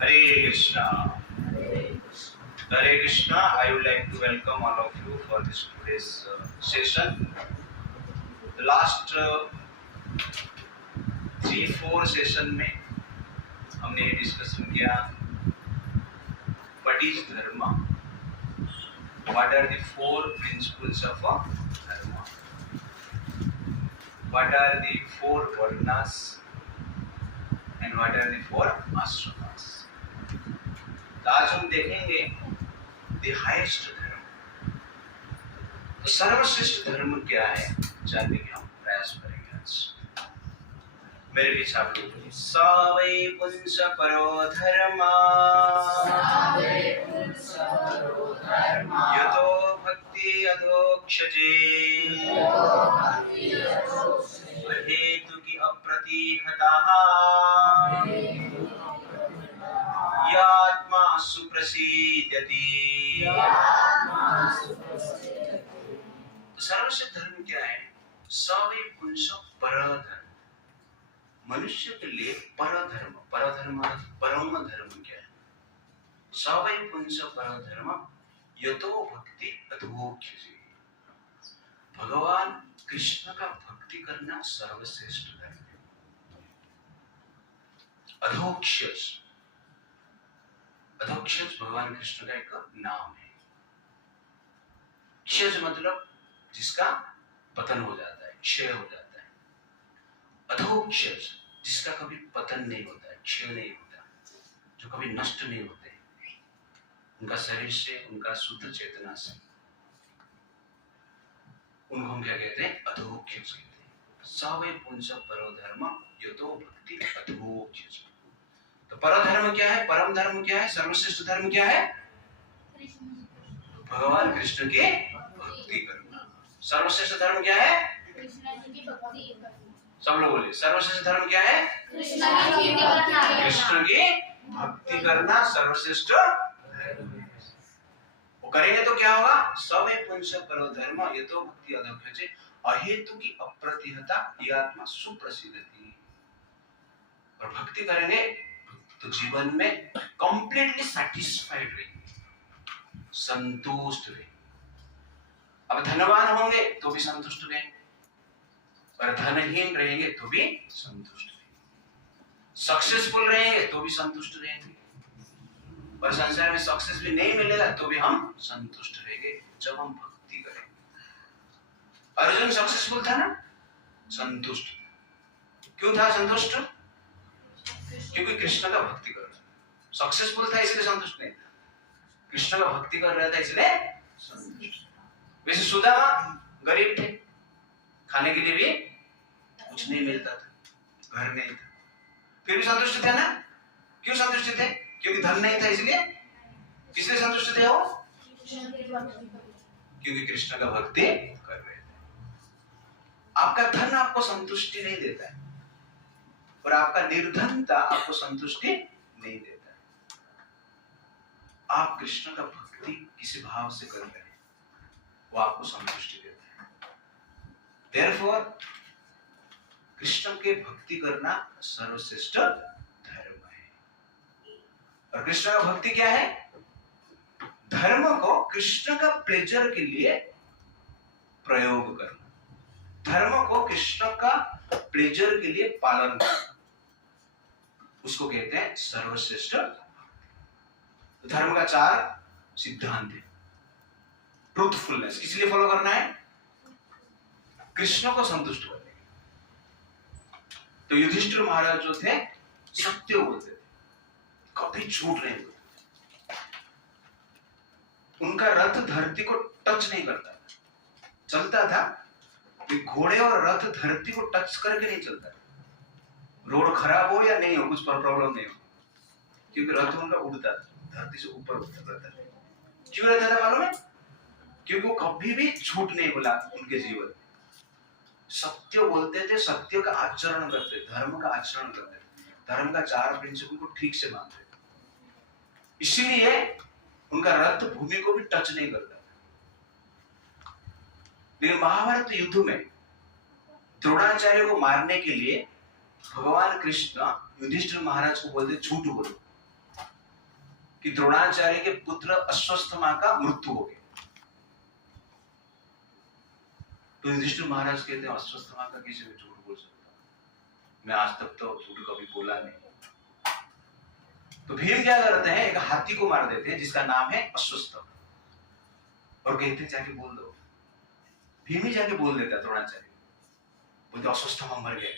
Hare Krishna. Hare Krishna. I would like to welcome all of you for this today's session. The last 3-4 session में हमने ये discussion किया what is dharma, what are the 4 principles of dharma, what are the 4 varnas and what are the 4 ashramas. तो आज हम देखेंगे the highest धर्म, तो सर्वश्रेष्ठ धर्म क्या है जानने के हम प्रयास करेंगे आज। मेरे पीछे आप लोग सावै पुंस परो धर्मा यतो भक्ति अधोक्षजे अहेतु की अप्रतिहतः यात्मा सुप्रसीदति। सर्वश्रेष्ठ धर्म क्या है? सावै पुंस पर धर्म, मनुष्य के लिए परधर्म, परधर्म परम धर्म क्या है? सावै पुंस परधर्म यतो भक्ति अधोक्षजे, भगवान कृष्ण का भक्ति करना सर्वश्रेष्ठ धर्म है। अधोक्षज, अधोक्षज भगवान कृष्ण का एक नाम है। क्षज मतलब जिसका पतन हो जाता है, क्षय हो जाता है। अधोक्षज जिसका कभी पतन नहीं होता है, क्षय नहीं होता, जो कभी नष्ट नहीं होते, उनका शरीर से, उनका शुद्ध चेतना से, उनको हम क्या कहते हैं? अधोक्षज कहते हैं। सावै पुंस परो धर्म यतो भक्ति अधोक्षज। तो परधर्म क्या है? परम धर्म क्या है? सर्वश्रेष्ठ धर्म क्या है? भगवान कृष्ण की भक्ति करना। सर्वश्रेष्ठ धर्म क्या है? सब लोग बोले सर्वश्रेष्ठ धर्म क्या है? कृष्ण की भक्ति करना सर्वश्रेष्ठ धर्म। वो करेंगे तो क्या होगा? सावै पुंस परो धर्म यतो भक्ति अधोक्षजे अहेतु की अप्रतिहता ये आत्मा सुप्रसिद्धति। और भक्ति करेंगे तो जीवन में कंप्लीटली सैटिस्फाइड रहेंगे, संतुष्ट रहेंगे। अब धनवान होंगे तो भी संतुष्ट रहेंगे, पर धनहीन रहेंगे तो भी संतुष्ट रहेंगे। सक्सेसफुल रहेंगे तो भी संतुष्ट रहेंगे, पर संसार में सक्सेस भी नहीं मिलेगा तो भी हम संतुष्ट रहेंगे जब हम भक्ति करेंगे। अर्जुन सक्सेसफुल था ना, संतुष्ट। क्यों था संतुष्ट? क्योंकि कृष्ण का भक्ति कर रहा था। सक्सेसफुल था इसलिए संतुष्ट नहीं था, कृष्ण का भक्ति कर रहा था इसलिए संतुष्ट। वैसे सुदामा गरीब थे, खाने के लिए भी कुछ नहीं मिलता था, घर नहीं था, फिर भी संतुष्ट थे ना। क्यों संतुष्ट थे? क्योंकि धन नहीं था इसलिए। किसलिए संतुष्ट थे वो? क्योंकि कृष्ण का भक्ति कर रहे थे। आपका धन आपको संतुष्टि नहीं देता है, और आपका निर्धनता आपको संतुष्टि नहीं देता है। आप कृष्ण का भक्ति किसी भाव से कर रहे हैं, वो आपको संतुष्टि देता है। Therefore, कृष्ण के भक्ति करना सर्वश्रेष्ठ धर्म है। और कृष्ण का भक्ति क्या है? धर्म को कृष्ण का प्लेजर के लिए प्रयोग करना, धर्म को कृष्ण का प्लेजर के लिए पालन करना, उसको कहते हैं सर्वश्रेष्ठ। धर्म का 4 सिद्धांत है। ट्रूथफुलनेस किस लिए फॉलो करना है? कृष्ण को संतुष्ट करने के लिए। तो युधिष्ठिर महाराज जो थे सत्य बोलते थे, कभी झूठ नहीं बोलते। उनका रथ धरती को टच नहीं करता था, चलता था, घोड़े और रथ धरती को टच करके नहीं चलता। रोड खराब हो या नहीं हो, कुछ प्रॉब्लम नहीं हो, क्योंकि रथ उनका उड़ता था, धरती से ऊपर उड़ता था। क्यों रहता था मालूम है? क्योंकि वो कभी भी झूठ नहीं बोला उनके जीवन में, सत्य बोलते थे, सत्य का आचरण करते, धर्म का आचरण करते, धर्म का 4 प्रिंसिपल को ठीक से मानते थे। इसलिए उनका रथ भूमि को भी टच नहीं करता। लेकिन महाभारत युद्ध में द्रोणाचार्य को मारने के लिए भगवान कृष्ण युधिष्ठिर महाराज को बोलते झूठ बोलो, कि द्रोणाचार्य के पुत्र अश्वत्थामा का मृत्यु हो गया। तो युधिष्ठिर महाराज कहते हैं अश्वत्थामा का किसी में झूठ बोल सकता, मैं आज तक तो झूठ कभी बोला नहीं। तो भीम क्या करते हैं, एक हाथी को मार देते हैं जिसका नाम है अश्वत्थामा, और कहते हैं जाके बोल दो। भीम ही जाके बोल देता है द्रोणाचार्य, बोलते अश्वत्थामा मर गए।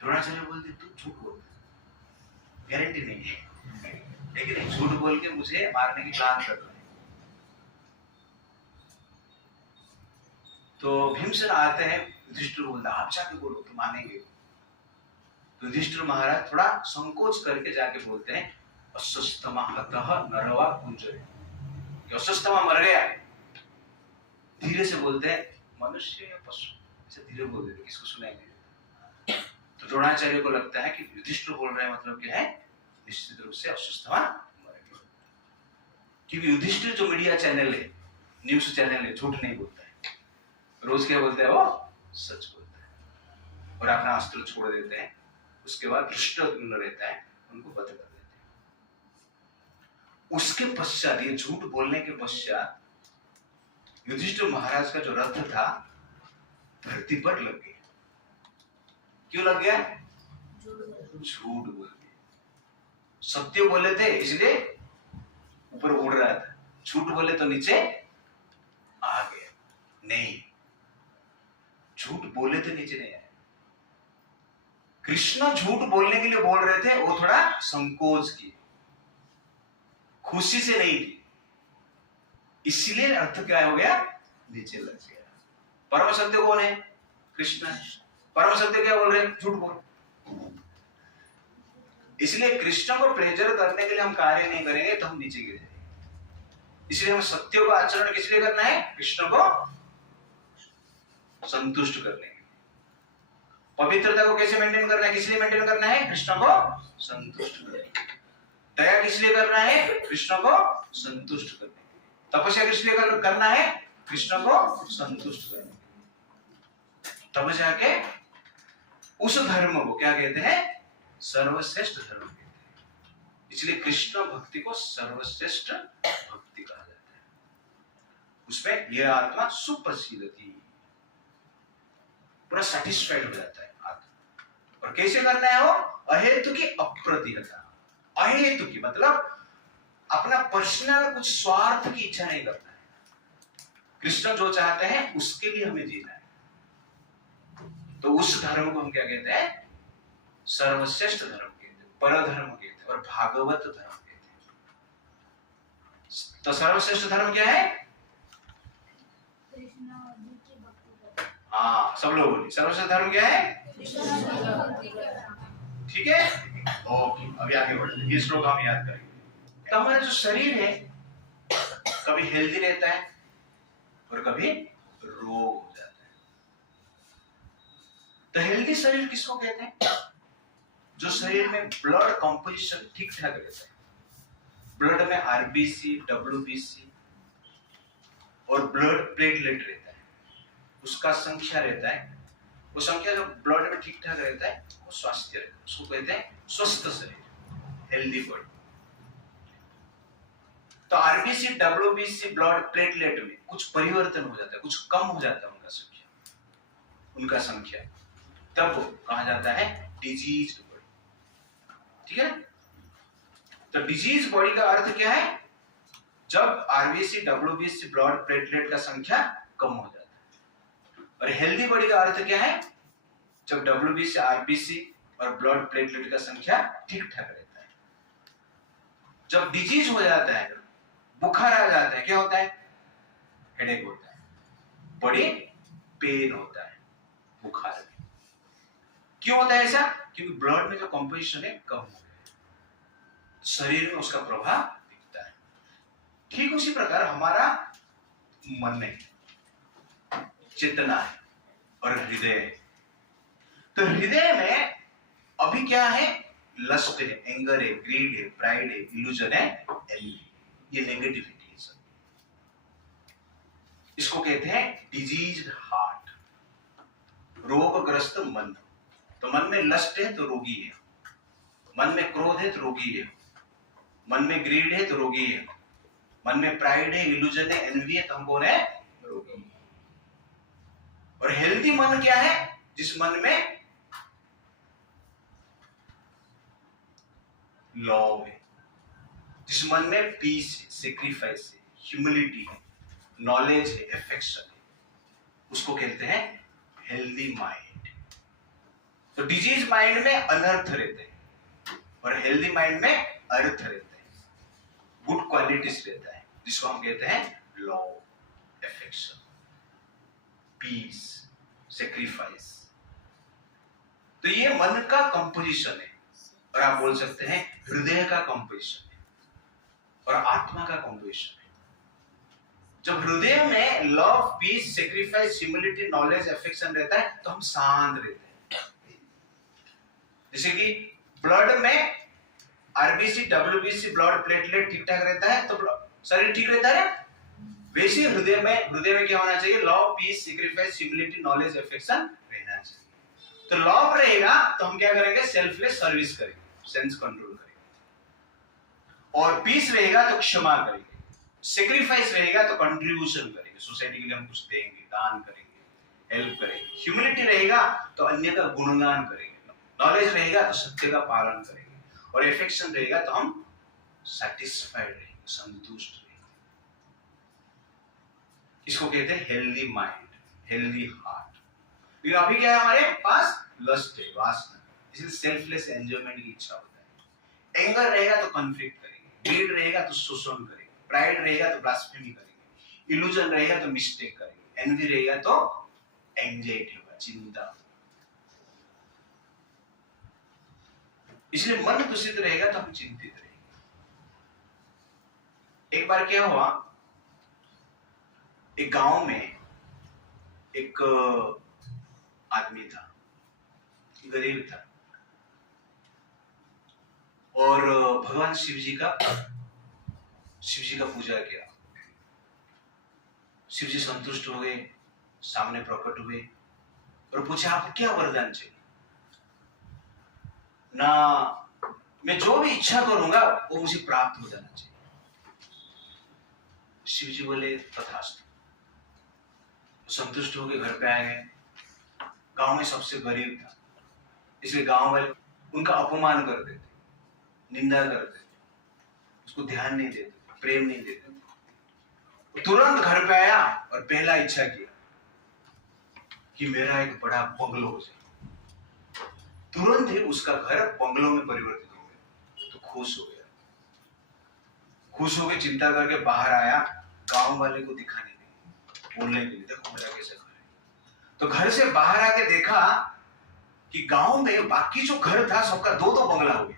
द्रोणाचार्य बोलते तू झूठ बोलते, गारंटी नहीं है, लेकिन झूठ बोल के मुझे मारने की प्लान कर रहा है। तो भीमसेन आते हैं, युधिष्ठिर बोलता आप जाके बोलो तो मानेंगे। तो युधिष्ठिर महाराज थोड़ा संकोच करके जाके बोलते हैं अश्वत्थामा हतः नरवा कुंजरे, अश्वत्थामा मर गया। धीरे से बोलते हैं मनुष्य या पशु, ऐसे धीरे बोल देते, किसको सुनाएंगे। तो द्रोणाचार्य को लगता है कि युधिष्ठिर बोल रहे हैं, मतलब क्या है, निश्चित रूप से अश्वत्थामा मर गया। क्योंकि युधिष्ठिर जो मीडिया चैनल है, न्यूज चैनल है, झूठ नहीं बोलता है। रोज क्या बोलते हैं, वो सच बोलता है और अपना अस्त्र छोड़ देते हैं। उसके बाद धृष्टद्युम्न रहता है, उनको वध कर देते हैं। उसके पश्चात, ये झूठ बोलने के पश्चात, युधिष्ठिर महाराज का जो रथ था धरती पर लग गया। क्यों लग गया, झूठ बोल के। सत्य बोले थे इसलिए ऊपर उड़ रहा था, झूठ बोले तो नीचे आ गया। नहीं, झूठ बोले तो नीचे नहीं आया। कृष्ण झूठ बोलने के लिए बोल रहे थे, वो थोड़ा संकोच किए, खुशी से नहीं थी, इसलिए अर्थ क्या हो गया, नीचे लग गया। परम सत्य कौन है, कृष्ण। परम सत्य क्या बोल रहे हैं, झूठ बोल। इसलिए कृष्ण को प्लेजर करने के लिए हम कार्य नहीं करेंगे तो हम नीचे गिर जाएंगे। इसलिए हम सत्य को आचरण किस लिए करना है, कृष्ण को संतुष्ट करने के लिए। पवित्रता को कैसे मेंटेन करना है, किस लिए मेंटेन करना है, कृष्ण को संतुष्ट करने के लिए। दया किस लिए करना है, कृष्ण को संतुष्ट करने के लिए। तपस्या किस लिए करना है, कृष्ण को संतुष्ट करने के लिए। तब जाके उस धर्म को क्या कहते हैं, सर्वश्रेष्ठ धर्म कहते हैं। इसलिए कृष्ण भक्ति को सर्वश्रेष्ठ भक्ति कहा जाता है। उसमें यह आत्मा सुप्रसिद्धति, पूरा सेटिस्फाइड हो जाता है आत्मा। और कैसे करना है वो, अहेतु की अप्रतिहता। अहेतु की मतलब अपना पर्सनल कुछ स्वार्थ की इच्छा नहीं करना है। कृष्ण जो चाहते हैं उसके लिए हमें जीना है। तो उस धर्म को हम क्या कहते हैं, सर्वश्रेष्ठ धर्म कहते हैं, परधर्म कहते हैं और भागवत धर्म कहते हैं। तो सर्वश्रेष्ठ धर्म क्या है, हाँ सब लोग बोलिए, सर्वश्रेष्ठ धर्म क्या है, ठीक है। ओके, अभी आगे बढ़ते हैं, ये श्लोक हम याद करेंगे। तो हमारा जो शरीर है कभी हेल्दी रहता है और कभी रोग हो जाता है। तो हेल्दी शरीर किसको कहते हैं, जो शरीर में ब्लड कंपोजिशन ठीक ठाक रहता है। ब्लड में आरबीसी, डब्ल्यूबीसी और ब्लड प्लेटलेट रहता है, उसका संख्या रहता है। वो संख्या जो ब्लड में ठीक ठाक रहता है वो स्वास्थ्य रहता है, उसको कहते हैं स्वस्थ शरीर, हेल्दी बॉडी। तो आरबीसी, डब्ल्यूबीसी, ब्लड प्लेटलेट में कुछ परिवर्तन हो जाता है, कुछ कम हो जाता है उनका संख्या, तब कहा जाता है डिजीज बॉडी, ठीक है। तो डिजीज बॉडी का अर्थ क्या है, जब आरबीसी, डब्ल्यूबीसी, ब्लड प्लेटलेट का संख्या कम हो जाता है। और हेल्दी बॉडी का अर्थ क्या है, जब डब्ल्यूबीसी, आरबीसी और ब्लड प्लेटलेट का संख्या ठीक ठाक रहता है। जब डिजीज हो जाता है, बुखार आ जाता है, क्या होता है, हेडेक होता है, बॉडी पेन होता है बुखार में। क्यों होता है ऐसा, क्योंकि ब्लड में जो कंपोजिशन है कम हो गया, शरीर में उसका प्रभाव दिखता है। ठीक उसी प्रकार हमारा मन है, चेतना है और हृदय है। तो हृदय में अभी क्या है, लस्ट है, एंगर है, ग्रीड है, प्राइड है, इल्यूजन है, एनवी, ये नेगेटिविटी है सब। इसको कहते हैं डिजीज्ड हार्ट, रोगग्रस्त मन। तो मन में लस्ट है तो रोगी है, मन में क्रोध है तो रोगी है, मन में ग्रीड है तो रोगी है, मन में प्राइड है, इल्यूजन है, एनवी है तो हम कौन है? रोगी। और हेल्दी मन क्या है? जिस मन में लव है, जिस मन में पीस है, सेक्रीफाइस है, ह्यूमिलिटी है, नॉलेज है, एफेक्शन है, उसको कहते हैं हेल्दी माइंड। तो डिजीज माइंड में अनर्थ रहते हैं और हेल्दी माइंड में अर्थ रहते हैं, गुड क्वालिटीज रहता है, जिसको हम कहते हैं लव, एफेक्शन, पीस, सेक्रीफाइस। तो ये मन का कंपोजिशन है, और आप बोल सकते हैं हृदय का कंपोजिशन है और आत्मा का कंपोजिशन है। जब हृदय में love, peace, sacrifice, humility, knowledge, affection रहता है तो हम शांत रहते हैं। जैसे कि ब्लड में आरबीसी, डब्ल्यूबीसी, ब्लड प्लेटलेट ठीक ठाक रहता है तो शरीर ठीक रहता है। वैसे हृदय में क्या होना चाहिए? Love, peace, sacrifice, humility, knowledge, affection रहना चाहिए। तो लव रहेगा तो हम क्या करेंगे? सेल्फलेस सर्विस करेंगे, सेंस कंट्रोल करेंगे। और पीस रहेगा तो क्षमा करेंगे, सेक्रीफाइस रहेगा तो कंट्रीब्यूशन करेंगे, सोसाइटी के लिए हम कुछ देंगे, दान करेंगे, हेल्प करेंगे। ह्यूमिलिटी रहेगा तो अन्य का गुणगान करेंगे, नॉलेज रहेगा तो सत्य का पालन करेंगे, और एफेक्शन रहेगा तो हम सैटिस्फाइड रहेंगे, संतुष्ट रहेंगे। इसको कहते हैं हेल्दी माइंड, हेल्दी हार्ट। लेकिन अभी क्या है? हमारे पास लस्ट है, वासना, इसलिए सेल्फलेस एंजॉयमेंट की इच्छा होता है। एंगर रहेगा तो कॉन्फ्लिक्ट करेंगे, ग्रीड रहेगा तो शोषण करेंगे, प्राइड रहेगा तो ब्लास्फेमी करेंगे, इल्यूजन रहेगा तो मिस्टेक करेंगे, एनवी रहेगा तो एंजाइटी होगा, चिंता। इसलिए मन दूषित रहेगा तो हम चिंतित रहेंगे। एक बार क्या हुआ, एक गांव में एक आदमी था, गरीब था, और भगवान शिव जी का पूजा किया। शिव जी संतुष्ट हो गए, सामने प्रकट हुए और पूछा आपको क्या वरदान चाहिए? ना मैं जो भी इच्छा करूंगा वो मुझे प्राप्त हो जाना चाहिए। शिव जी बोले तथास्तु। संतुष्ट हो गए, घर पे आ गए। गांव में सबसे गरीब था, इसलिए गांव वाले उनका अपमान करते थे, निंदा करते थे, उसको ध्यान नहीं देते, प्रेम नहीं देते। तुरंत घर पे आया और पहला इच्छा किया कि मेरा एक बड़ा बंगलो हो जाए। तुरंत ही उसका घर बंगलो में परिवर्तित हो गया। तो खुश हो गया, खुश होकर चिंता करके बाहर आया, गांव वाले को दिखाने के लिए, बोलने के लिए, देखो मेरा कैसा घर है। तो घर से बाहर आके देखा कि गांव में बाकी जो घर था सबका दो दो बंगला हो गया,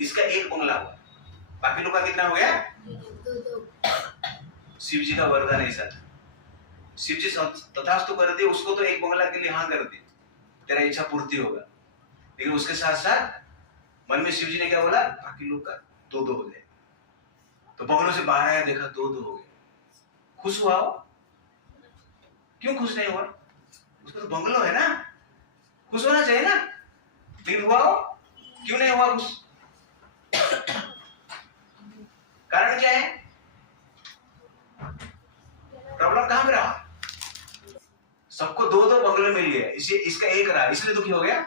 इसका एक बंगला हुआ, बाकी लोग का कितना हो गया? शिव जी का वरदान ऐसा था। शिव जी तथास्तु कर दिए, उसको तो एक बंगला के लिए हाँ कर दी, तेरा इच्छा पूर्ति होगा। लेकिन उसके साथ साथ मन में शिव जी ने क्या बोला? बाकी लोग का दो दो हो जाए। तो बंगलों से बाहर आया, देखा दो दो हो गए। खुश हुआ हो? क्यों खुश नहीं हुआ? उसका तो बंगलो है ना, खुश होना चाहिए ना। लेकिन हुआ हो? क्यों नहीं हुआ खुश? कारण क्या है? प्रॉब्लम कहां पे रहा? सबको दो दो बंगले मिल गया, इसे इसका एक रहा, इसलिए दुखी हो गया।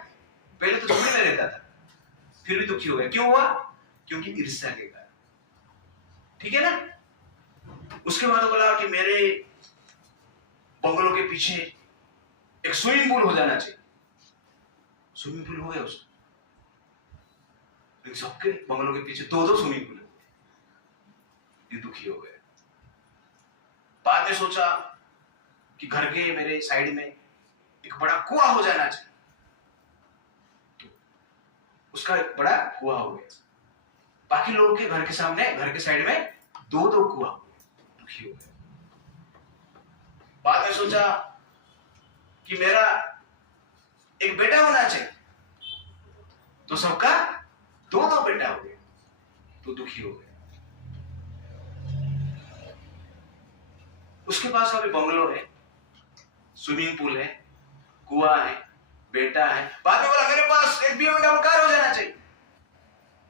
पहले तो झोपड़ी में रहता था, फिर भी दुखी हो गया। क्यों हुआ? क्योंकि ईर्ष्या के कारण। ठीक है ना। उसके बाद बोला कि मेरे बंगलों के पीछे एक स्विमिंग पूल हो जाना चाहिए। स्विमिंग पूल हो गया उसको, लेकिन सबके बंगलों के पीछे दो दो स्विमिंग पूल, ये दुखी हो गए। बाद में सोचा कि घर के मेरे साइड में एक बड़ा कुआं हो जाना चाहिए, तो उसका एक बड़ा कुआं हो गया। बाकी लोगों के घर के सामने, घर के साइड में दो दो कुआं, दुखी हो गया। बाद में सोचा कि मेरा एक बेटा होना चाहिए, तो सबका दो दो बेटा हो गया, तो दुखी हो गया। उसके पास अभी बंगलो है, स्विमिंग पूल है, कुआं है, बेटा है। बाद में बोला मेरे पास एक BMW कार हो जाना चाहिए।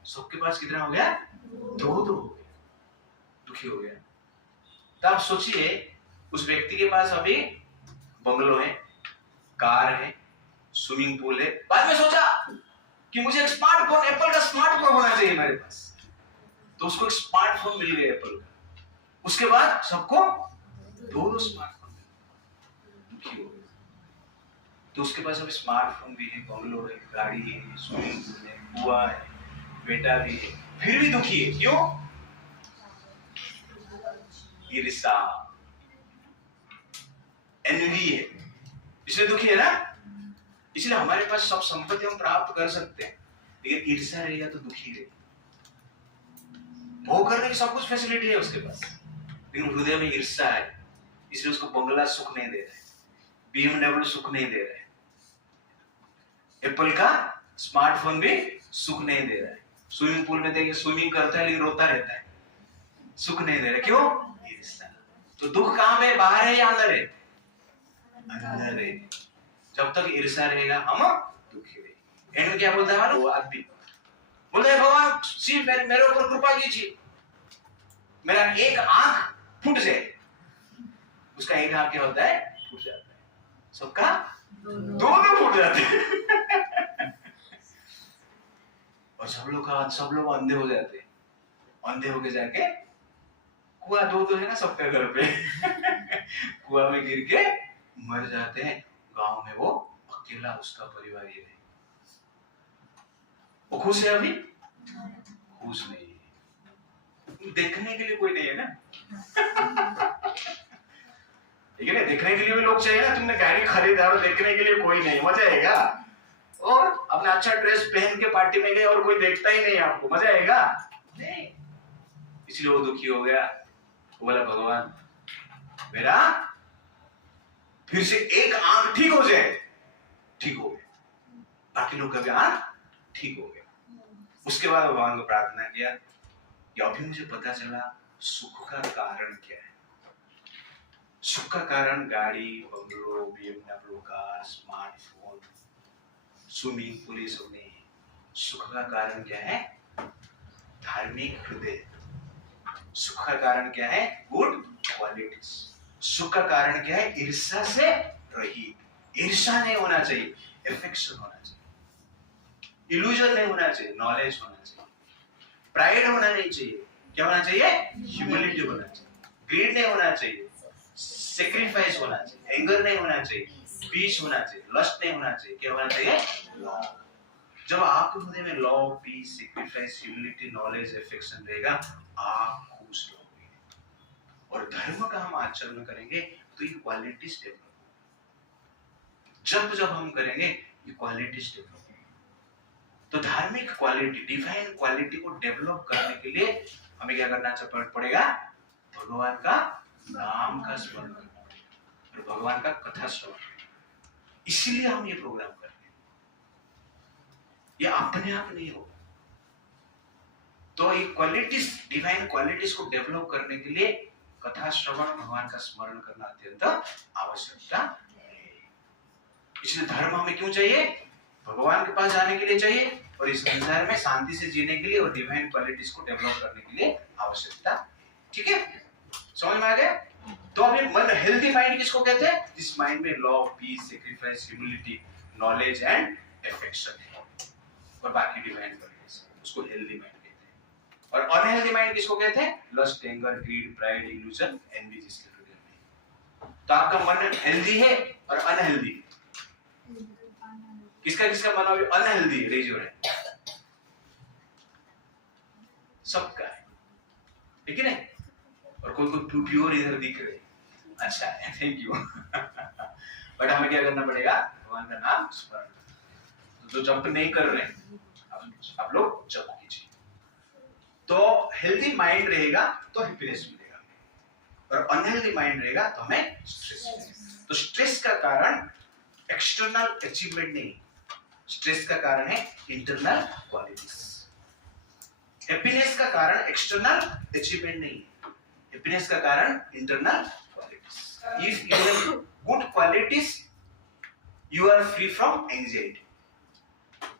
सबके पास कितना हो गया? दो हो गया, दुखी हो गया। तो आप सोचिए उस व्यक्ति के पास अभी बंगलो है, कार है, स्विमिंग पूल है, बाद में सोचा कि मुझे एक स्मार्टफोन, एप्पल का स्मार्टफोन होना चाहिए मेरे पास, तो उसको एक स्मार्टफोन मिल गया एप्पल का। उसके बाद सबको दो स्मार्टफोन, दुखी हो गया। तो उसके पास अभी स्मार्टफोन भी है, बंगलो है, गाड़ी है, स्विमिंग पूल है, कुआं है, बेटा भी है, फिर भी दुखी है। क्यों? ईर्ष्या, एनवी है, इसलिए दुखी है ना। इसलिए हमारे पास सब संपत्ति हम प्राप्त कर सकते हैं, लेकिन ईर्ष्या रहेगा तो दुखी रहेगा। भोग करने की सब कुछ फैसिलिटी है उसके पास, लेकिन हृदय में ईर्ष्या है, इसलिए उसको बंगला सुख नहीं दे रहा है, BMW सुख नहीं दे रहा है, एप्पल का स्मार्टफोन भी सुख नहीं दे रहा है। स्विमिंग पूल में देखिए स्विमिंग करता है लेकिन रोता रहता है, सुख नहीं दे रहा। क्यों? ईर्ष्या। तो दुख कहां पे? बाहर है या अंदर है? अंदर है। जब तक ईर्ष्या रहेगा हम दुखी रहेंगे। एंड में क्या बोलता है मालूम? वो आदमी बोलता है भगवान सिर्फ मेरे ऊपर कृपा कीजिए, मेरा एक आंख फूट जाए। उसका एक आंख क्या होता है? फूट जाता है, सबका दोनों फूट जाते हैं। और सब लोग अंधे हो जाते हैं, अंधे होके जाके कुआं दो है ना सबके घर पे कुआं में गिर के मर जाते हैं। गांव में वो अकेला, उसका परिवार ही रहे। वो खुश है? अभी खुश नहीं है, देखने के लिए कोई नहीं है ना ठीक है ना, देखने के लिए भी लोग चाहिए ना। तुमने गाड़ी खरीदा और देखने के लिए कोई नहीं, मजा आएगा। और अपना अच्छा ड्रेस पहन के पार्टी में गए और कोई देखता ही नहीं आपको, मजा आएगा नहीं। इसलिए वो दुखी हो गया। वो बोला भगवान मेरा फिर से एक आंख ठीक हो जाए। ठीक हो गया, बाकी लोग का भी आंख ठीक हो गया। उसके बाद भगवान को प्रार्थना किया कि अभी मुझे पता चला सुख का कारण क्या है। सुख का कारण गाड़ी, bungalow, BMW car, smartphone, swimming pool सब नहीं है। सुख का कारण क्या है? धार्मिक हृदय। सुख का कारण क्या है? Good qualities. सुख का कारण क्या है? ईर्ष्या से रहित। ईर्ष्या नहीं होना चाहिए, एफेक्शन होना चाहिए, इल्यूजन नहीं होना चाहिए, नॉलेज होना चाहिए, प्राइड होना नहीं चाहिए। क्या होना चाहिए? ह्यूमिलिटी होना चाहिए, ग्रीड नहीं होना चाहिए, सेक्रीफाइस होना चाहिए, एंगर नहीं होना चाहिए, पीस होना चाहिए, लस्ट नहीं होना चाहिए। क्या होना चाहिए? लव। जब आपके हृदय में love, peace, sacrifice, humility, knowledge, affection रहेगा, आप खुश रहोगे। और धर्म का हम आचरण करेंगे तो ये क्वालिटीज डेवलप। जब हम करेंगे ये क्वालिटीज डेवलप। तो धार्मिक क्वालिटी, डिवाइन क्वालिटी को डेवलप करने के लिए हमें क्या करना पड़ेगा? भगवान का नाम का स्मरण करना और भगवान का कथा श्रवण। इसीलिए हम ये प्रोग्राम कर रहे हैं, ये अपने आप नहीं होगा। तो ये क्वालिटीज, डिवाइन क्वालिटीज को डेवलप करने के लिए कथा श्रवण, भगवान का स्मरण करना अत्यंत आवश्यकता है। इसलिए धर्म हमें क्यों चाहिए? भगवान के पास जाने के लिए चाहिए और इस संसार में शांति से जीने के लिए और डिवाइन क्वालिटीज को डेवलप करने के लिए आवश्यकता। ठीक है, समझ में आ गया? तो अभी मन, हेल्दी माइंड किसको कहते हैं? जिस माइंड में love, peace, sacrifice, humility, knowledge and affection है और बाकी डिवाइन क्वालिटीज, उसको हेल्दी माइंड कहते हैं। और अनहेल्दी माइंड किसको कहते हैं? Lust, anger, greed, pride, illusion, envy जिसके हृदय में। तो आपका मन हेल्दी है और अनहेल्दी है। किसका मन अभी अनहेल्दी है? रेज हो रहा है, सबका है, ठीक है ना? और कोई प्योर इधर दिख रहे, अच्छा है, थैंक यू। बट हमें क्या करना पड़ेगा? भगवान का नाम स्मरण। तो जो जप नहीं कर रहे आप लोग जप कीजिए। तो हेल्दी माइंड रहेगा तो हैप्पीनेस मिलेगा, और अनहेल्दी माइंड रहेगा तो हमें स्ट्रेस मिलेगा। तो स्ट्रेस का कारण एक्सटर्नल अचीवमेंट नहीं, स्ट्रेस का कारण है इंटरनल क्वालिटीज। हैप्पीनेस का कारण एक्सटर्नल अचीवमेंट नहीं, हैप्पीनेस का कारण internal qualities. If you have good qualities you are free from anxiety,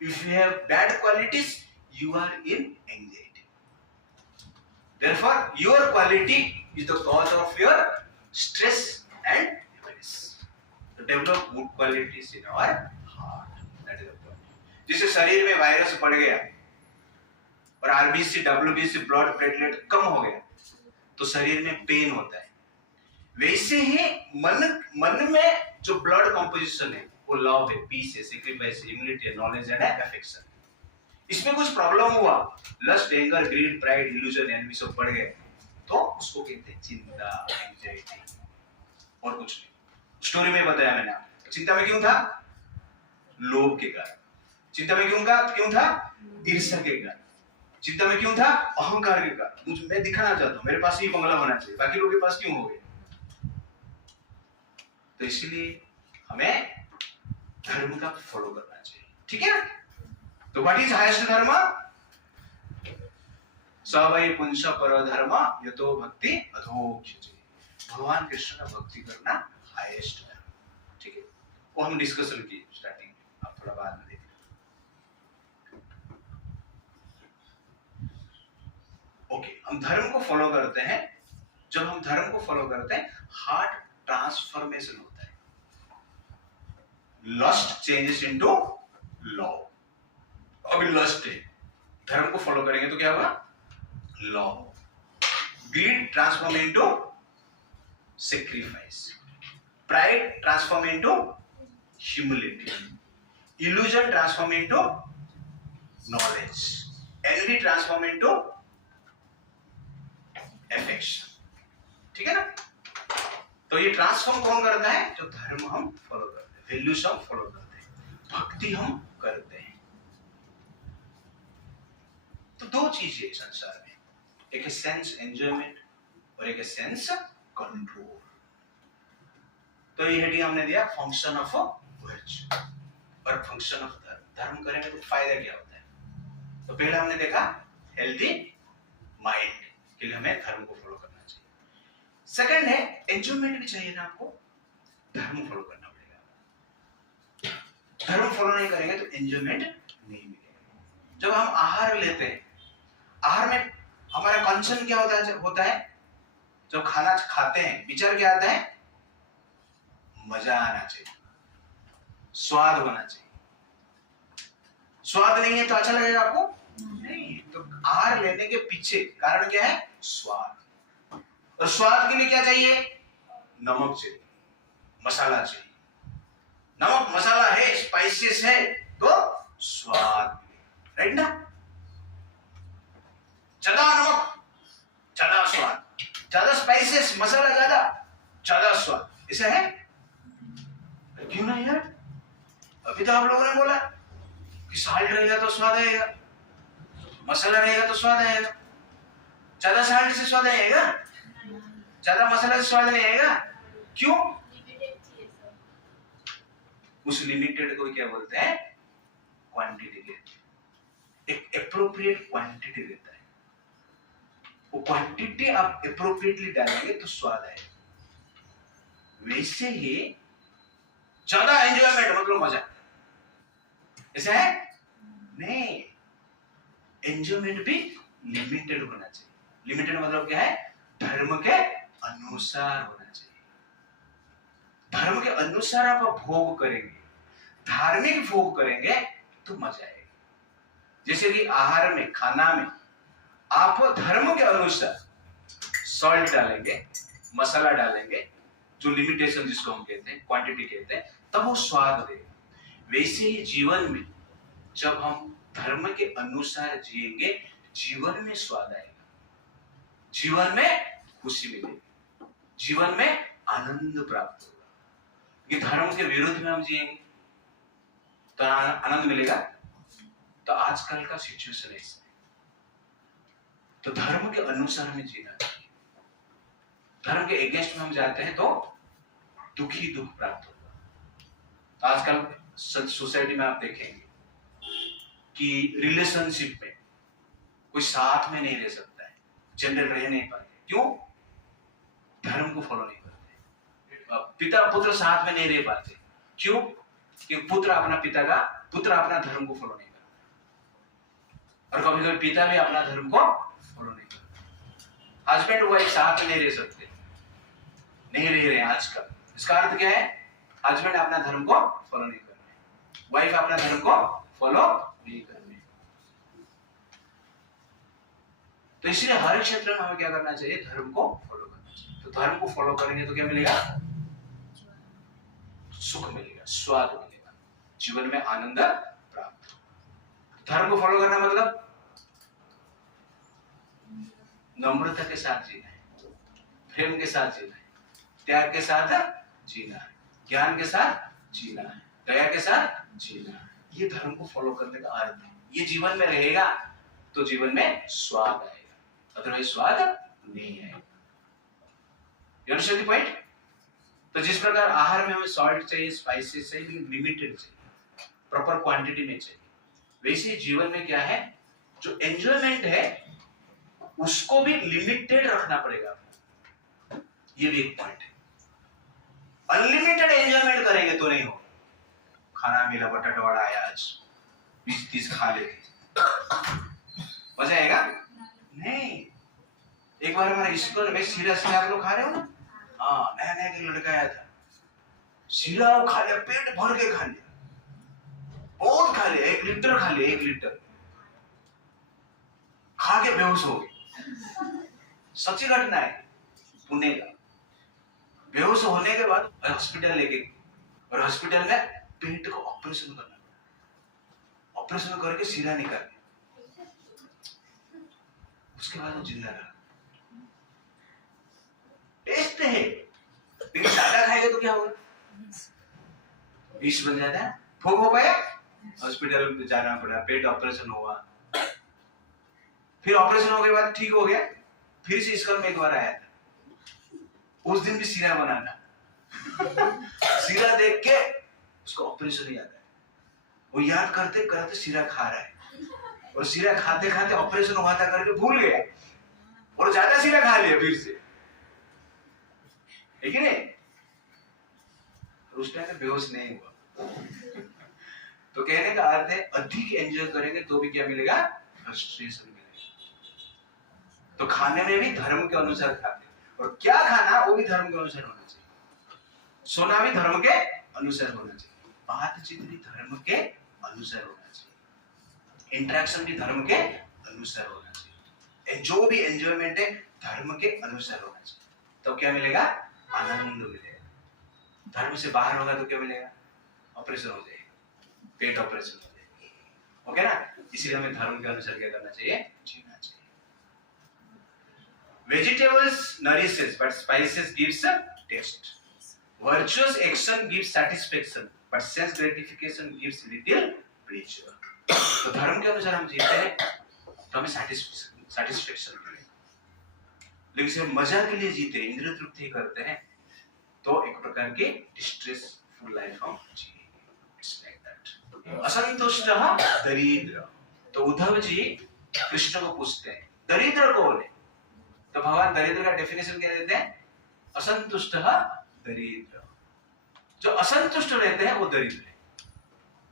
if you have bad qualities you are in anxiety. Therefore, your quality is the cause of your stress and happiness. To develop good qualities in our heart. That is the point. जिससे शरीर में virus बढ़ गया और RBC, WBC, blood platelet कम हो गया तो शरीर में पेन होता है। वैसे ही मन में जो ब्लड कंपोजिशन है वो लव है, पीस है, sacrifice, humility, knowledge and affection. इसमें कुछ प्रॉब्लम हुआ, lust, anger, greed, pride, illusion, envy सब बढ़ गए तो उसको कहते हैं चिंता, एंजाइटी, और कुछ नहीं। स्टोरी में बताया मैंने आपको। चिंता में क्यों था? लोभ के कारण। चिंता में क्यों था? ईर्ष्या के कारण। चिंता में क्यों था? अहंकार के कारण। मुझे, मैं दिखाना चाहता हूं मेरे पास ही बंगला होना चाहिए, बाकी लोगों के पास क्यों हो गए? तो इसलिए हमें धर्म का फॉलो करना चाहिए, ठीक है? तो व्हाट इज हाईएस्ट धर्म? स वै पुंस पर धर्म यतो भक्ति अधोक्षजे। भगवान कृष्ण का भक्ति करना हाईएस्ट धर्म, ठीक है? वो हम डिस्कशन किए स्टार्टिंग में, आप थोड़ा बाद में देखिए। ओके, हम धर्म को फॉलो करते हैं। जब हम धर्म को फॉलो करते हैं, हार्ट ट्रांसफॉर्मेशन होता है। Lust changes into love. अभी लस्ट है, धर्म को फॉलो करेंगे तो क्या होगा? Love. Greed transform into sacrifice. Pride transform into humility. Illusion transform into knowledge. Envy transform into affection, ठीक है ना? तो ये ट्रांसफॉर्म कौन करता है? जो धर्म हम फॉलो करते हैं, वैल्यूज हम फॉलो करते हैं, भक्ति हम करते हैं। तो दो चीजें है संसार में, एक है सेंस एंजॉयमेंट और एक है सेंस कंट्रोल। तो ये हेडिंग हमने दिया फंक्शन ऑफ वर्च्यू और फंक्शन ऑफ धर्म। धर्म करेंगे तो फायदा क्या होता है? तो पहले हमने देखा हेल्दी माइंड के लिए हमें धर्म को फॉलो करना चाहिए। सेकंड है एंजॉयमेंट भी चाहिए ना आपको, धर्म फॉलो करना पड़ेगा। धर्म फॉलो नहीं करेंगे तो एंजॉयमेंट नहीं मिलेगा। जब हम आहार लेते हैं, आहार में हमारा कंसर्न क्या होता है? जब खाना खाते हैं विचार क्या आता है? मजा आना चाहिए, स्वाद होना चाहिए। स्वाद नहीं है तो अच्छा लगेगा आपको? नहीं। तो आहार लेने के पीछे कारण क्या है? स्वाद। और स्वाद के लिए क्या चाहिए? नमक चाहिए, मसाला चाहिए। नमक मसाला है, स्पाइसेस है तो स्वाद, राइट ना? ज्यादा नमक ज्यादा स्वाद, ज्यादा स्पाइसेस मसाला ज्यादा स्वाद, ऐसा है? क्यों ना यार? अभी तो आप लोगों ने बोला कि साल्ट रहेगा तो स्वाद आएगा, मसाला रहेगा तो स्वाद आएगा। ज्यादा साल्ट से स्वाद नहीं आएगा, ज्यादा मसाला से स्वाद नहीं आएगा। क्यों? उस लिमिटेड को क्या बोलते हैं? क्वांटिटी कहते हैं। एक एप्रोप्रिएट क्वांटिटी रहता है, वो क्वांटिटी आप एप्रोप्रिएटली डालेंगे तो स्वाद आएगा। वैसे ही ज्यादा एंजॉयमेंट मतलब मजा, ऐसा है? नहीं, एंजॉयमेंट भी लिमिटेड होना चाहिए। लिमिटेड मतलब क्या है? धर्म के अनुसार होना चाहिए। धर्म के अनुसार आप भोग करेंगे, धार्मिक भोग करेंगे तो मजा आएगा। जैसे कि आहार में, खाना में आप धर्म के अनुसार सॉल्ट डालेंगे, मसाला डालेंगे, जो लिमिटेशन जिसको हम कहते हैं, क्वांटिटी कहते हैं, तब वो स्वाद देगा। वैसे ही जीवन में जब हम धर्म के अनुसार जिएंगे, जीवन में स्वाद आएगा, जीवन में खुशी मिलेगी, जीवन में आनंद प्राप्त होगा। ये धर्म के विरुद्ध में हम जिएंगे तो आनंद मिलेगा? तो आजकल का सिचुएशन है, तो धर्म के अनुसार हमें जीना चाहिए। धर्म के अगेंस्ट में हम जाते हैं तो दुखी दुख प्राप्त होगा। तो आजकल सोसाइटी में आप देखेंगे कि रिलेशनशिप में कोई साथ में नहीं रह सकता है, जेंडर रह नहीं पाते। क्यों? धर्म को फॉलो नहीं करते। पिता पुत्र साथ में नहीं रह पाते। क्यों? कि पुत्र अपना धर्म को फॉलो नहीं करता। और कभी कभी पिता भी अपना धर्म को फॉलो नहीं करते। हस्बैंड वाइफ साथ में नहीं रह सकते, नहीं रह रहे आजकल। इसका अर्थ क्या है? हस्बैंड अपना धर्म को फॉलो नहीं कर रहे, वाइफ अपना धर्म को फॉलो नहीं कर रहे। तो इसलिए हर क्षेत्र में हमें क्या करना चाहिए? धर्म को फॉलो करना चाहिए। तो धर्म को फॉलो करेंगे तो क्या मिलेगा? सुख मिलेगा, स्वाद मिलेगा, जीवन में आनंद प्राप्त। धर्म को फॉलो करना मतलब नम्रता के साथ जीना है, प्रेम के साथ जीना है, त्याग के साथ जीना है, ज्ञान के साथ जीना है, दया के साथ जीना है। ये धर्म को फॉलो करने का अर्थ है। ये जीवन में रहेगा तो जीवन में स्वाद आएगा, अदरवाइज स्वाद नहीं आएगा। You understand the point? तो जिस प्रकार आहार में हमें सॉल्ट चाहिए, स्पाइसेस चाहिए, लेकिन लिमिटेड चाहिए, प्रॉपर क्वांटिटी में चाहिए, वैसे जीवन में क्या है? जो एंजॉयमेंट है उसको भी लिमिटेड रखना पड़ेगा। ये भी एक पॉइंट है। अनलिमिटेड एंजॉयमेंट करेंगे तो नहीं हो। खाना मिला, बटाटा वड़ा आया आज, 20-30 खा लेते, मजा आएगा? नहीं। एक बार हमारे स्कूल में सीरा आप लोग खा रहे हो ना? हाँ, नया नया एक लड़का आया था, सीरा वो खा लिया, पेट भर के खा लिया, बहुत खा लिया, 1 लीटर खा लिया, 1 लीटर खा के बेहोश हो गए। सच्ची घटना है, पुणे का। बेहोश होने के बाद हॉस्पिटल लेके, और हॉस्पिटल में पेट को ऑपरेशन करना, ऑपरेशन करके सीरा निकाल, उसके बाद वो जिंदा रहा। टेस्ट है, लेकिन ज्यादा खाएगा तो क्या होगा? विष बन जाता है। भोग हो पाया, हॉस्पिटल में जाना पड़ा, पेट ऑपरेशन हुआ, फिर ऑपरेशन होने के बाद ठीक हो गया, फिर से स्कूल में एक बार आया था, उस दिन भी सीरा बनाना। सीरा देख के उसको ऑपरेशन याद आया, वो याद करते करते सीरा खा रहा है, और सीरा खाते खाते ऑपरेशन हुआ था करके भूल गया, और ज्यादा सीरा खा लिया फिर से, है कि नहीं? उस टाइम में बेहोश नहीं हुआ। तो कहने का अर्थ है, अधिक एंजॉय करेंगे तो भी क्या मिलेगा? फ्रस्ट्रेशन मिलेगा। तो खाने में भी धर्म के अनुसार खाते, और क्या खाना वो भी धर्म के अनुसार होना चाहिए, सोना भी धर्म के अनुसार होना चाहिए, बातचीत भी धर्म के अनुसार होना चाहिए, इंटरेक्शन भी धर्म के अनुसार होना चाहिए, जो भी एंजॉयमेंट है धर्म के अनुसार होना चाहिए। तो क्या मिलेगा? आनंद मिलेगा। धर्म से बाहर होगा तो क्या मिलेगा? ऑपरेशन हो जाएगा, पेट ऑपरेशन हो जाएगा, ओके ना? इसलिए हमें धर्म के अनुसार क्या करना चाहिए? जीना चाहिए। Vegetables nourishes, but spices gives a taste. Virtuous action gives satisfaction, but sense gratification gives little pleasure. तो धर्म के अनुसार हम जीते हैं तो हमें satisfaction मिलेगा, लेकिन सिर्फ मजा के लिए जीते, इंद्रिय तृप्ति करते हैं तो एक प्रकार की डिस्ट्रेसफुल लाइफ हम जिएंगे। It's like that. असंतुष्टः दरिद्र। तो उद्धव जी कृष्ण को पूछते हैं, दरिद्र कौन है? तो भगवान दरिद्र का डेफिनेशन क्या देते हैं? असंतुष्टः दरिद्र। जो असंतुष्ट रहते हैं वो दरिद्र है।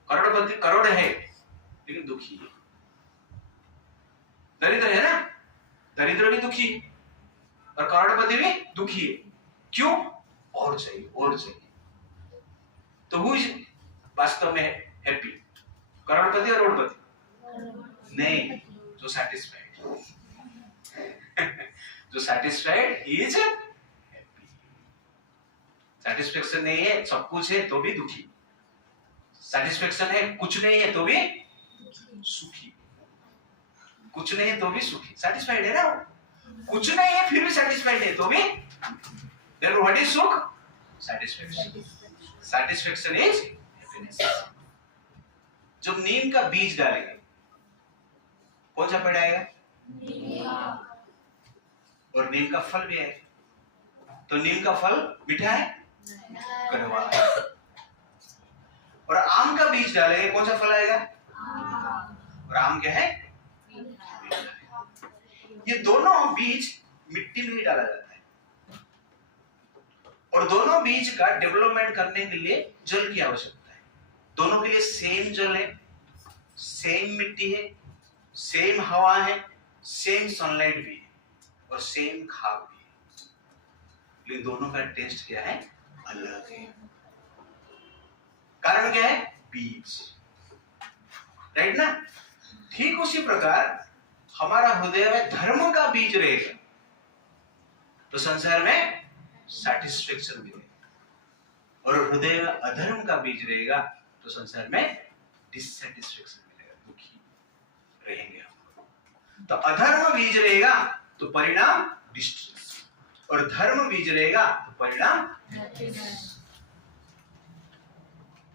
करोड़पति करोड़ है लेकिन दुखी है। दरिद्र है ना, दरिद्र भी दुखी है और करोड़पति भी दुखी है। क्यों? और चाहिए, और चाहिए। तो हु इज वास्तव में हैप्पी? करोड़पति और करोड़पति? नहीं, जो सैटिस्फाइड। जो सैटिस्फाइड इज हैप्पी। सैटिस्फैक्शन नहीं है, सब कुछ है तो भी दुखी, सैटिस्फैक्शन है कुछ नहीं है तो भी सुखी, कुछ नहीं है तो भी सुखी। सैटिस्फाइड है ना, कुछ नहीं है फिर भी सैटिस्फाइड है तो भी। देन व्हाट इज सुख? सैटिस्फैक्शन। Satisfaction is happiness. जब नीम का बीज डालेंगे कौन सा पेड़ आएगा? और नीम का फल भी आएगा। तो नीम का फल मीठा है, कड़वा है। और आम का बीज डालेंगे कौन सा फल आएगा? और आम क्या है? ये दोनों बीज मिट्टी में ही डाला जाता है, और दोनों बीज का डेवलपमेंट करने के लिए जल की आवश्यकता है। दोनों के लिए सेम जल है, सेम मिट्टी है, सेम हवा है, सेम सनलाइट भी है और सेम खाक भी है, लेकिन दोनों का टेस्ट क्या है? अलग है। कारण क्या है? बीज। राइट ना? ठीक उसी प्रकार हमारा हृदय में धर्म का बीज रहेगा तो संसार में सैटिस्फैक्शन मिलेगा, और हृदय में अधर्म का बीज रहेगा तो संसार में डिससैटिस्फैक्शन मिलेगा, दुखी रहेंगे हम। तो अधर्म बीज रहेगा तो परिणाम डिस्ट्रेस, और धर्म बीज रहेगा तो परिणाम हैप्पीनेस।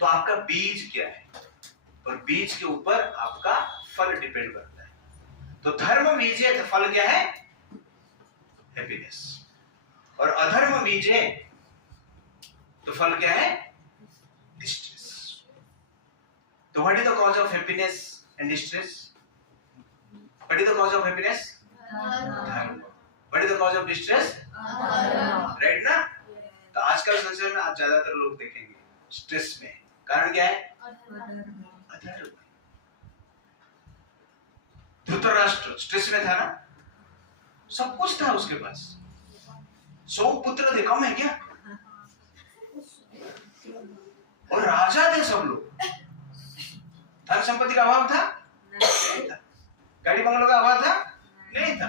तो आपका बीज क्या है, और बीज के ऊपर आपका फल डिपेंड करता है। तो धर्म बीज है तो फल क्या है? हैप्पीनेस, और अधर्म बीज है तो फल क्या है? डिस्ट्रेस। तो what is the cause of happiness and distress? What is the cause of happiness? Dharma. What is the cause of distress? Right ना? तो आजकल संसार में आप ज्यादातर लोग देखेंगे स्ट्रेस में, कारण क्या है? अधर्म। धृतराष्ट्र स्ट्रेस में था ना, सब कुछ था उसके पास, 100 पुत्र थे, कम है क्या? और राजा थे सब लोग। धन संपत्ति का अभाव था? नहीं था। गाड़ी बंगलों का अभाव था? नहीं था।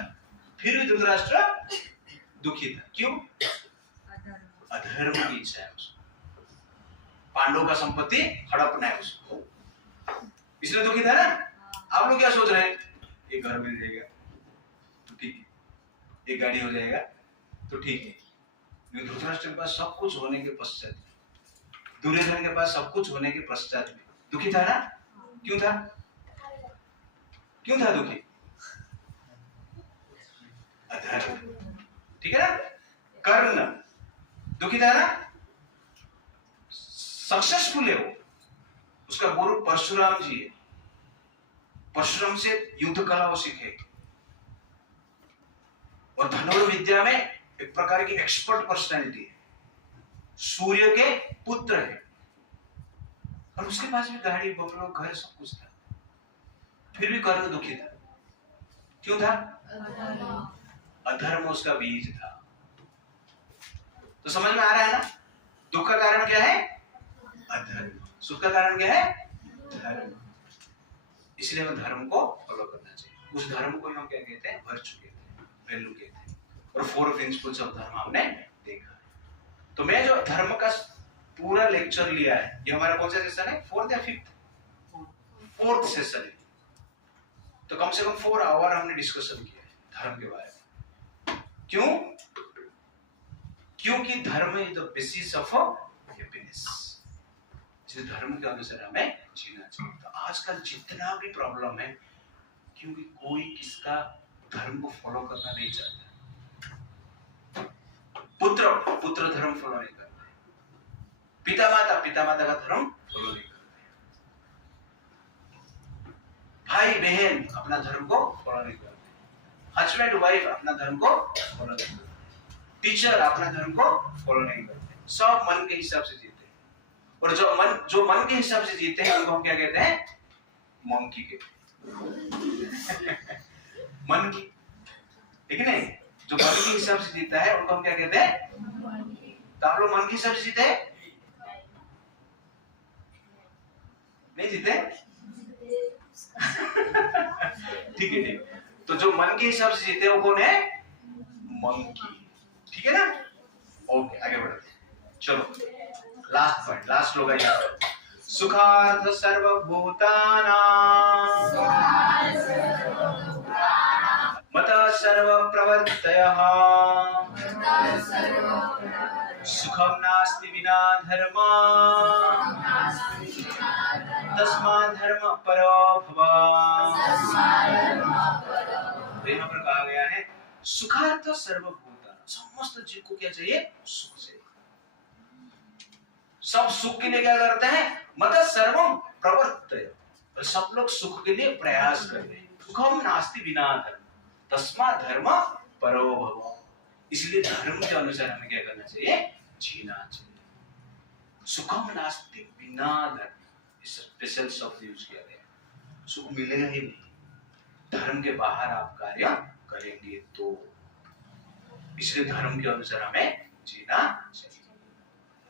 फिर भी धृतराष्ट्र दुखी था। क्यों? अधर्म की इच्छा है उसको, पांडवों का संपत्ति हड़पना है उसको, इसलिए दुखी था ना। आप लोग क्या सोच रहे हैं? एक घर मिल जाएगा तो ठीक है, एक गाड़ी हो जाएगा तो ठीक है। लेकिन धृतराष्ट्र के पास सब कुछ होने के पश्चात, दुर्योधन के पास सब कुछ होने के पश्चात भी दुखी था ना। क्यों था? क्यों था दुखी? अधर्म। ठीक है ना? कर्ण दुखी था ना, सक्सेसफुल है वो, उसका गुरु परशुराम जी है, परशुराम से युद्ध कला वो सीखे, और धनुर्विद्या में एक प्रकार की एक्सपर्ट पर्सनालिटी है, सूर्य के पुत्र है, और उसके पास भी गाड़ी बंगलो घर सब कुछ था, फिर भी कर्ण दुखी था। क्यों था? अधर्म उसका बीज था। तो समझ में आ रहा है ना? दुख का कारण क्या है? अधर्म। सुख का कारण क्या है? धर्म। इसलिए हमें धर्म को फॉलो करना चाहिए। उस धर्म को हम क्या कहते हैं? वर्च्यू कहते हैं, वैल्यू कहते हैं। और 4 प्रिंसिपल्स ऑफ धर्म हमने देखा। तो मैं जो धर्म का पूरा लेक्चर लिया है, ये हमारा कौन सा सेशन है? 4th या 5th? 4th सेशन है। तो कम से कम 4 आवर हमने डिस्कशन किया है धर्म के बारे में। क्यों? क्योंकि धर्म is the basis of happiness. इसलिए धर्म के अनुसार हमें जीना चाहिए। तो आजकल जितना भी प्रॉब्लम है, क्योंकि कोई किसका धर्म को फॉलो करना नहीं चाहता। पुत्र धर्म फॉलो नहीं करता, पिता माता का धर्म फॉलो नहीं करते, भाई बहन अपना धर्म को फॉलो नहीं करते, हस्बैंड वाइफ अपना धर्म को फॉलो नहीं करते, टीचर अपना धर्म को फॉलो नहीं करते। सब मन के हिसाब से जीते हैं, और जो मन के हिसाब से जीते हैं उनको हम क्या कहते हैं? मंकी कहते हैं। मन की, ठीक है नहीं? जो मन के हिसाब से जीता है उनको हम क्या कहते हैं? तो आप लोग मन के हिसाब से जीते हैं? नहीं जीते? ठीक है, ठीक। तो जो मन के हिसाब से जीते हैं वो कौन है? मंकी। ठीक है ना? ओके, आगे बढ़ते हैं। चलो लास्ट पॉइंट, लास्ट लोग आइए। सुखार्थ सर्वभूतानां मतः सर्वप्रवर्तयः सुखं नास्ति विना धर्म तस्मात् धर्म परो भव। यहाँ पर कहा गया है सुखार्थ सर्वभूतानां, समस्त जीव को क्या चाहिए? सुख चाहिए। सब सुख के लिए क्या करते हैं? मतः सर्वं प्रवर्तय, और सब लोग सुख के लिए प्रयास करते हैं। सुखम नास्ति बिना धर्म तस्मात् धर्म परो भव। इसलिए धर्म के अनुसार हमें क्या करना चाहिए? जीना चाहिए। सुखम नास्ति बिना धर्म, स्पेशल शब्द यूज किया गया। सुख मिलेगा ही नहीं, धर्म के बाहर आप कार्य करेंगे तो। इसलिए धर्म के अनुसार हमें जीना चाहिए।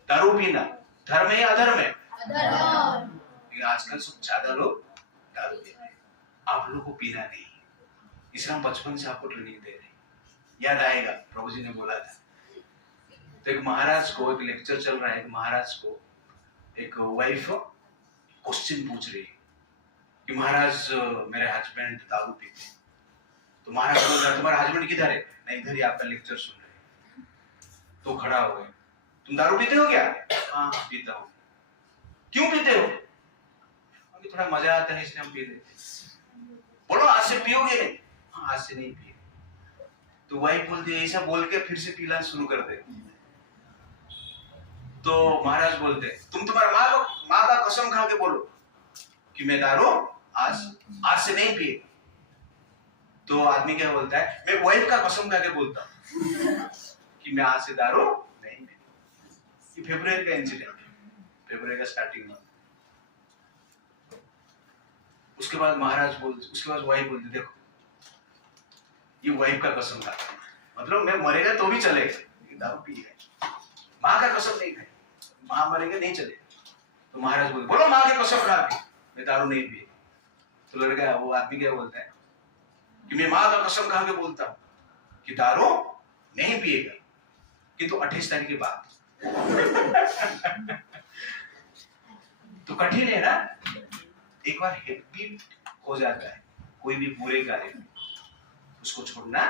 दारू पीना धर्म है या अधर्म है? लेकिन आजकल सब ज्यादा लोग दारू पीते हैं। आप लोगों को पीना नहीं, इसलिए हम बचपन से आपको ट्रेनिंग दे रहे हैं। याद आएगा प्रभु जी ने बोला था, तो एक महाराज को, एक लेक्चर चल रहा है, एक महाराज को एक वाइफ क्वेश्चन पूछ रही है कि महाराज मेरे हस्बैंड दारू पीते हैं। तो महाराज बोल रहा है तुम्हारा हस्बैंड किधर है? नहीं, इधर ही आपका लेक्चर सुन रहे हैं। तो खड़ा हो गए, तुम दारू पीते हो क्या? हाँ पीता हूँ। क्यों पीते हो? अभी थोड़ा मजा आता है इसलिए हम पी लेते हैं। बोलो आज से पियोगे नहीं? हाँ आज से नहीं पिए। तो वाइफ बोलती है ऐसा बोल के फिर से पीना शुरू कर दे। तो महाराज बोलते तुम तुम्हारा माँ का कसम खा के बोलो कि मैं दारू आज से नहीं पिए। तो आदमी क्या बोलता है, मैं वाइफ का कसम खा के बोलता हूँ कि मैं आज से दारू नहीं पिए। ये फरवरी का इंसिडेंट है, फरवरी का स्टार्टिंग में। उसके बाद उसके बाद वाइफ बोलती देखो ये वाइफ का कसम खाता है, मतलब मैं मरेगा तो भी चलेगा, दारू पी है। माँ का कसम नहीं खाए, माँ मरेगा नहीं चलेगा। तो महाराज बोलते बोलो माँ के कसम खा के मैं दारू नहीं पिए। तो लड़का वो आदमी क्या बोलता है कि मैं माँ का कसम खा के बोलता हूँ कि दारू नहीं पिएगा, किंतु 28 तारीख के बाद। तो कठिन है ना, एक बार हैबिट हो जाता है कोई भी बुरे कार्य में, उसको छोड़ना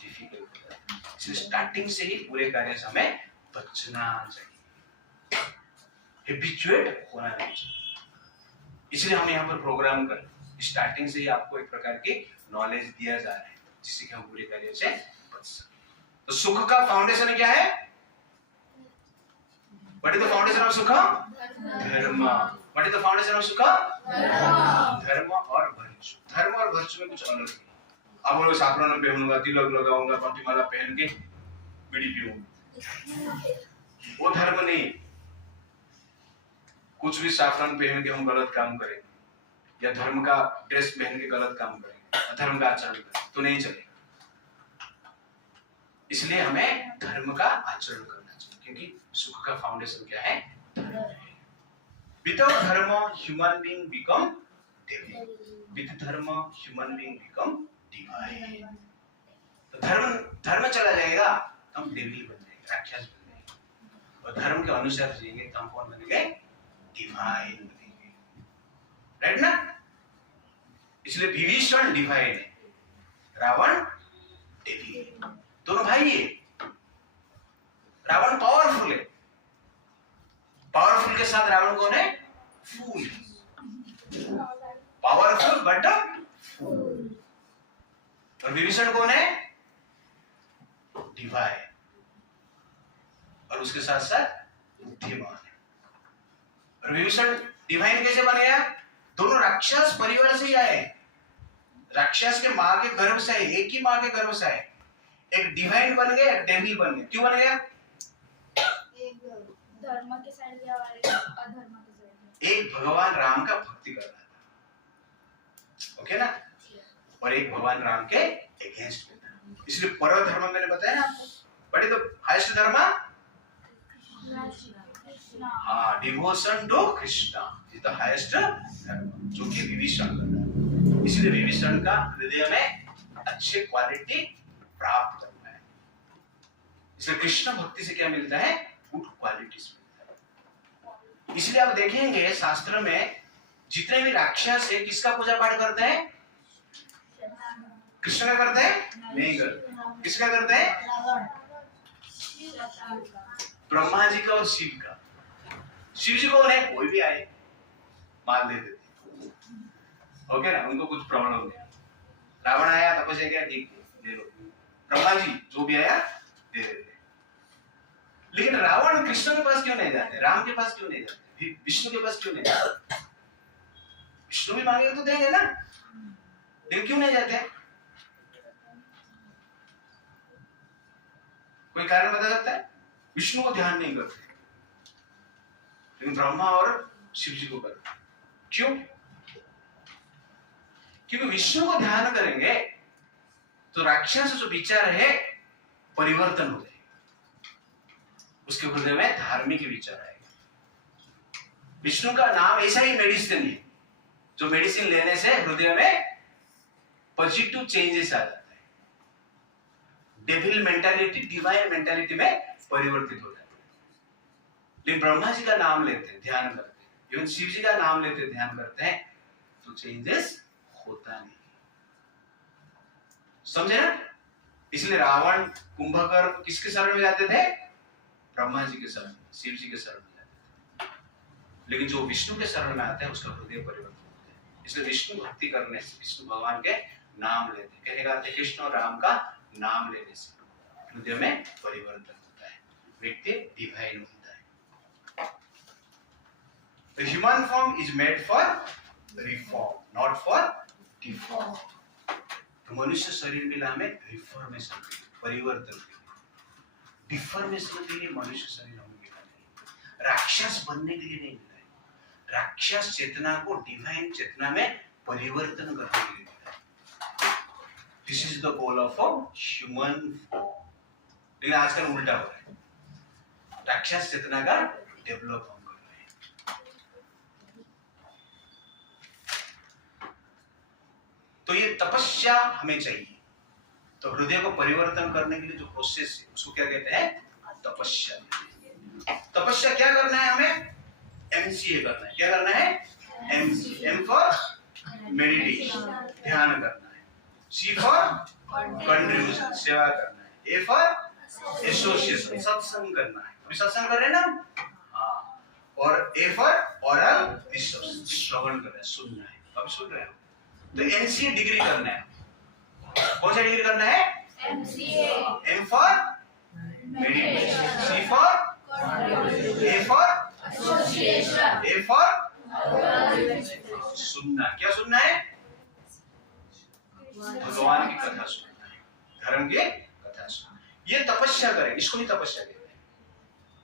डिफिकल्ट होता है। इसलिए स्टार्टिंग से ही बुरे कार्य से हमें बचना चाहिए, हैबिचुएट होना नहीं चाहिए। इसलिए हम यहाँ पर प्रोग्राम कर स्टार्टिंग से ही आपको एक प्रकार की नॉलेज दिया जा रहा है जिससे कि हम बुरे कार्य से बच सकें। तो सुख का फाउंडेशन क्या है? What is the foundation of सुख? धर्म। What is the foundation of सुख? धर्म और वर्चु। धर्म और वर्चु में कुछ अलग है। अब बोलो साफरान पहनूंगा, तिलक लगाऊंगा, पंक्तिमाला पहन के बीड़ी पीऊंगा, वो धर्म नहीं। कुछ भी साफरान पहन के हम गलत काम करें या धर्म का ड्रेस पहन के गलत काम करें, धर्म का आचरण करें तो नहीं चलेगा। इसलिए हमें धर्म का आचरण करना चाहिए, क्योंकि सुख का फाउंडेशन क्या है? धर्म है। Without dharma, human being become devil. With dharma, human being become divine. तो धर्म चला जाएगा तो हम डेविल बन जाएंगे, राक्षस बन जाएंगे। और धर्म के अनुसार जिएंगे तो हम कौन बनेंगे? डिवाइन बनेंगे, राइट ना? इसलिए विभीषण डिवाइन है, रावण डेविल, दोनों भाई है। रावण पावरफुल है, पावरफुल के साथ रावण कौन है? फूल। पावरफुल बट फूल। और विभीषण कौन है? डिवाइन, और उसके साथ साथ बुद्धिमान है। और विभीषण डिवाइन कैसे बन गया? दोनों राक्षस परिवार से ही आए, राक्षस के माँ के गर्भ से आए, एक ही माँ के गर्भ से आए। एक डिवाइन बन गया, एक डेविल बन गया। क्यों बन गया? धर्म के साइड या अधर्म के साइड। एक भगवान राम का भक्ति कर रहा था, ओके ना, और एक भगवान राम के अगेंस्ट में था। इसलिए पर धर्म मैंने बताया ना आपको, बट तो हाईएस्ट धर्म हाँ devotion to Krishna is the highest धर्म, जो कि विभीषण करता है। इसलिए विभीषण का हृदय में अच्छे क्वालिटी प्राप्त करना है। इसलिए कृष्ण भक्ति से क्या मिलता है? गुड क्वालिटीज मिलता है। इसलिए आप देखेंगे शास्त्र में जितने भी राक्षस है किसका पूजा पाठ करते हैं? कृष्ण का करते हैं? नहीं करते। किसका करते हैं? ब्रह्मा जी का और शिव का। शिव जी कौन है? कोई भी आए मार दे देते, ओके ना, उनको कुछ प्रॉब्लम नहीं। रावण आया तपस्या किया, ठीक दे लो। ब्रह्मा जी जो भी आया दे देते। लेकिन रावण कृष्ण के पास क्यों नहीं जाते? राम के पास क्यों नहीं जाते? विष्णु के पास क्यों नहीं जाते? विष्णु भी मांगेगा तो देंगे ना, लेकिन क्यों नहीं जाते? कोई कारण बता सकता है? विष्णु को ध्यान नहीं करते, लेकिन ब्रह्मा और शिव जी को करते। क्यों? क्योंकि विष्णु को ध्यान करेंगे तो राक्षस जो विचार है परिवर्तन हो जाएगा, उसके हृदय में धार्मिक विचार आएगा। विष्णु का नाम ऐसा ही मेडिसिन है, जो मेडिसिन लेने से हृदय में पॉजिटिव चेंजेस आ जाता है, डेविल मेंटालिटी डिवाइन मेंटालिटी में परिवर्तित हो जाता है। लेकिन ब्रह्मा जी का नाम लेते हैं, ध्यान करते हैं, इवन शिव जी का नाम लेते हैं, ध्यान करते हैं, तो चेंजेस होता नहीं। समझे ना? इसलिए रावण कुंभकर्ण किसके शरण में जाते थे? ब्रह्मा जी के शरण में, शिव जी के शरण में जाते थे। लेकिन जो विष्णु के शरण में आता है उसका हृदय परिवर्तन होता है। इसलिए विष्णु भक्ति करने से, विष्णु भगवान के नाम लेते, कहने का अर्थ कृष्ण और राम का नाम लेने से हृदय में परिवर्तन होता है, व्यक्ति डिवाइन होता है। The human form is made for reform, not for deform. तो मनुष्य शरीर मिला हमें रिफॉर्मेशन, परिवर्तन, डिफॉर्मेशन के लिए मनुष्य शरीर हमें मिला नहीं, राक्षस बनने के लिए नहीं मिला है। राक्षस चेतना को डिवाइन चेतना में परिवर्तन करने के लिए मिला है। This is the goal of a human form. लेकिन आजकल उल्टा हो रहा है, राक्षस चेतना का डेवलप हम कर रहे हैं। तो ये तपस्या हमें चाहिए। तो हृदय को परिवर्तन करने के लिए जो प्रोसेस है उसको क्या कहते हैं? तपस्या। तपस्या क्या करना है हमें? एमसीए करना है। क्या करना है? एमसी। एम फॉर मेडिटेशन, ध्यान करना है। सी फॉर कंट्रीब्यूशन, सेवा करना है। ए फॉर एसोसिएशन, सत्संग करना है। अभी सत्संग कर रहे हैं ना? हाँ। और ए फॉर ओरल रिसोर्स, श्रवण करना है, सुनना है। अब सुन रहे हो? तो एमसीए डिग्री करना है। कौन सा डिग्री करना है? MCA. M for meditation, C for, A for association, A for सुनना। क्या सुनना है? भगवान की कथा सुनना है, धर्म की कथा सुनना है। ये तपस्या करें, इसको नहीं तपस्या कहते हैं।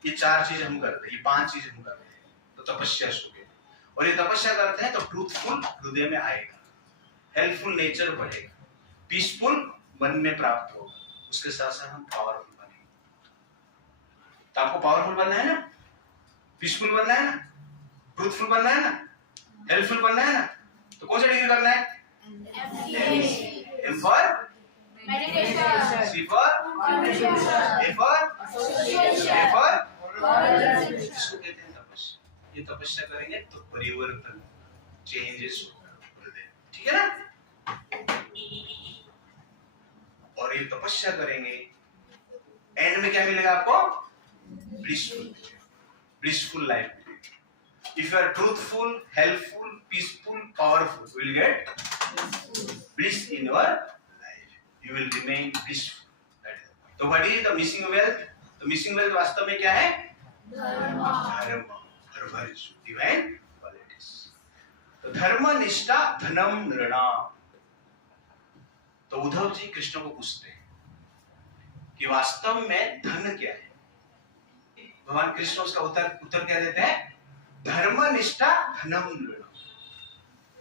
ये चार चीज हम करते हैं, ये पांच चीज हम करते हैं, तो तपस्या शुरू है। और ये तपस्या करते हैं तो ट्रूथफुल हृदय में आएगा, हेल्पफुल नेचर बढ़ेगा, पीसफुल मन में प्राप्त होगा, उसके साथ साथ हम पावरफुल बनेंगे। तो आपको पावरफुल बनना है ना, पीसफुल बनना है ना, ट्रूथफुल बनना है ना, हेल्पफुल बनना है ना, तो कौन सा डिग्री करना है? M for meditation, C for contribution, A for association, A for इसको कहते हैं तपस्या। ये तपस्या करेंगे तो परिवर्तन, चेंजेस होगा, ठीक है ना? और ये तपस्या करेंगे, एंड में क्या मिलेगा आपको? Blissful life. If you are truthful, helpful, peaceful, powerful, you will get bliss in your life. You will remain blissful. तो what is the missing wealth? तो missing wealth वास्तव में क्या है? धर्म और virtue, divine qualities. तो धर्म निष्ठा धनम नृणाम। तो उद्धव जी कृष्ण को पूछते हैं कि वास्तव में धन क्या है? भगवान कृष्ण उसका उत्तर क्या देते हैं? धर्म निष्ठा धनम नृणाम।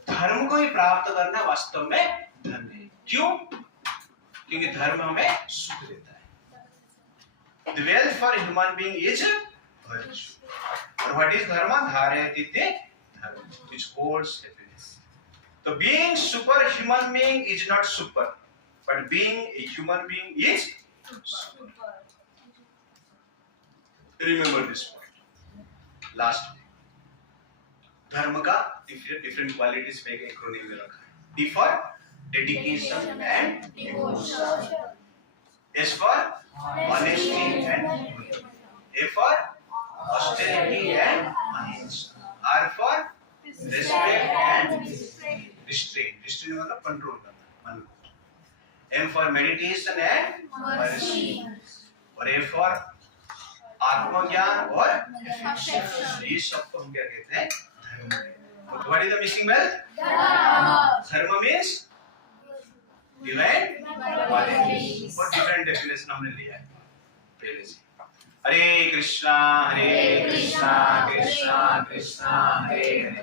धर्म को ही प्राप्त करना वास्तव में धन है। क्यों? क्योंकि धर्म हमें सुख देता है। The wealth for a human being is virtue. और what is dharma? धारयति धर्म, which holds happiness. So being superhuman being is not super, but being a human being is super. Remember this point. Last week. धर्म का different qualities में एक acronym में रखा है। D for dedication and devotion. S for honesty and humility. A for austerity and ahimsa. R for respect and restraint. Restraint मतलब control करना मन को। M for meditation and mercy. और A for आत्मज्ञान और ये सबको हम क्या कहते हैं? धर्म। What is the missing wealth? धर्म means divine qualities। और different definition हमने लिया है पहले से। हरे कृष्णा कृष्णा कृष्णा कृष्णा हरे हरे।